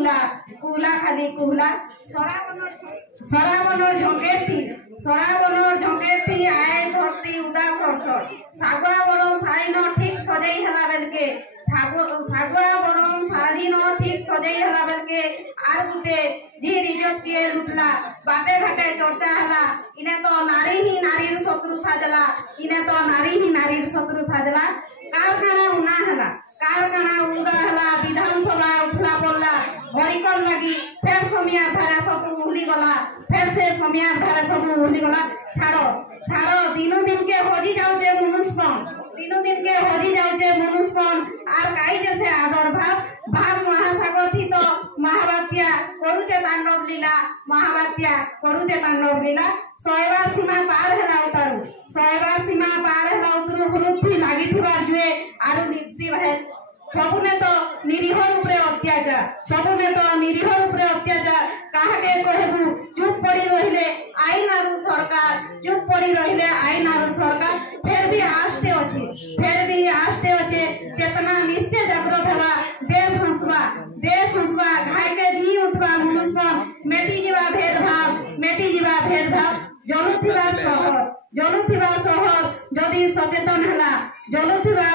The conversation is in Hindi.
कुहला कुहला खाली कुहला सराबनर झंकेती आए धरती उदास हर्षर सागुआ बरम साड़ी न ठीक सजाई हला बेलके सागुआ बरम साड़ी न ठीक सजाई हला बेलके आर गुटे जी इज्जत के लुटला बाटे घाटे चर्चा हला इने तो नारी ही नारीर शत्रु साजला इने तो नारी ही नारीर शत्रु साजला कारखाना उना हला कारखाना उड़ा हला विधानसभा उठला पड़ला भरिकल लगी फेर समिया धारा सब उहली गला फेर से समिया धारा सब उहली गला छाड़ो दिनो दिन के होजी जाउचे मनुष्यपन आर काई जैसे आदर भाव महासागर थी तो महाबात्या करुचे तांडव लीला महाबात्या करुचे तांडव लीला सोयबार सीमा पार हेला उतारू सोयबार सीमा पार हेला उतरू हुलुथी लागी थिबा जुए आरु निप्सी भे सबुने तो निरीह रूपरे अत्याचार काहके कहबू चुप पड़ी रहिले आईन आरु सरकार फिर भी आस्ते अच्छे चेतना निश्चय जागृत हवा देश हंसबा घाय के जी उठबा मनुष्यपन मेटी जीवा भेदभाव जलुथिबा शहर जदि सचेतन हला जलुथिबा